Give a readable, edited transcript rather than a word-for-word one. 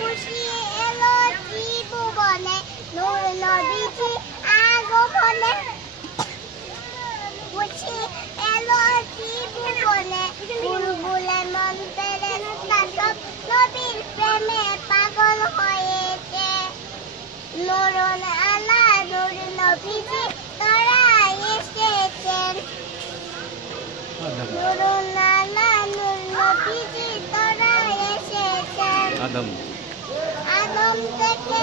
খুশি এলো জীবনে নূর নবীজি আগমনে খুশি এলো জীবনে বুলবুলে মন ফেরেশতা সব নবীর প্রেমে পাগল হয়েছে নূরুন আলা নূর নবীজি তারা এসেছেন নূরুন আলা নূর নবীজি তারা এসেছেন আদম থেকে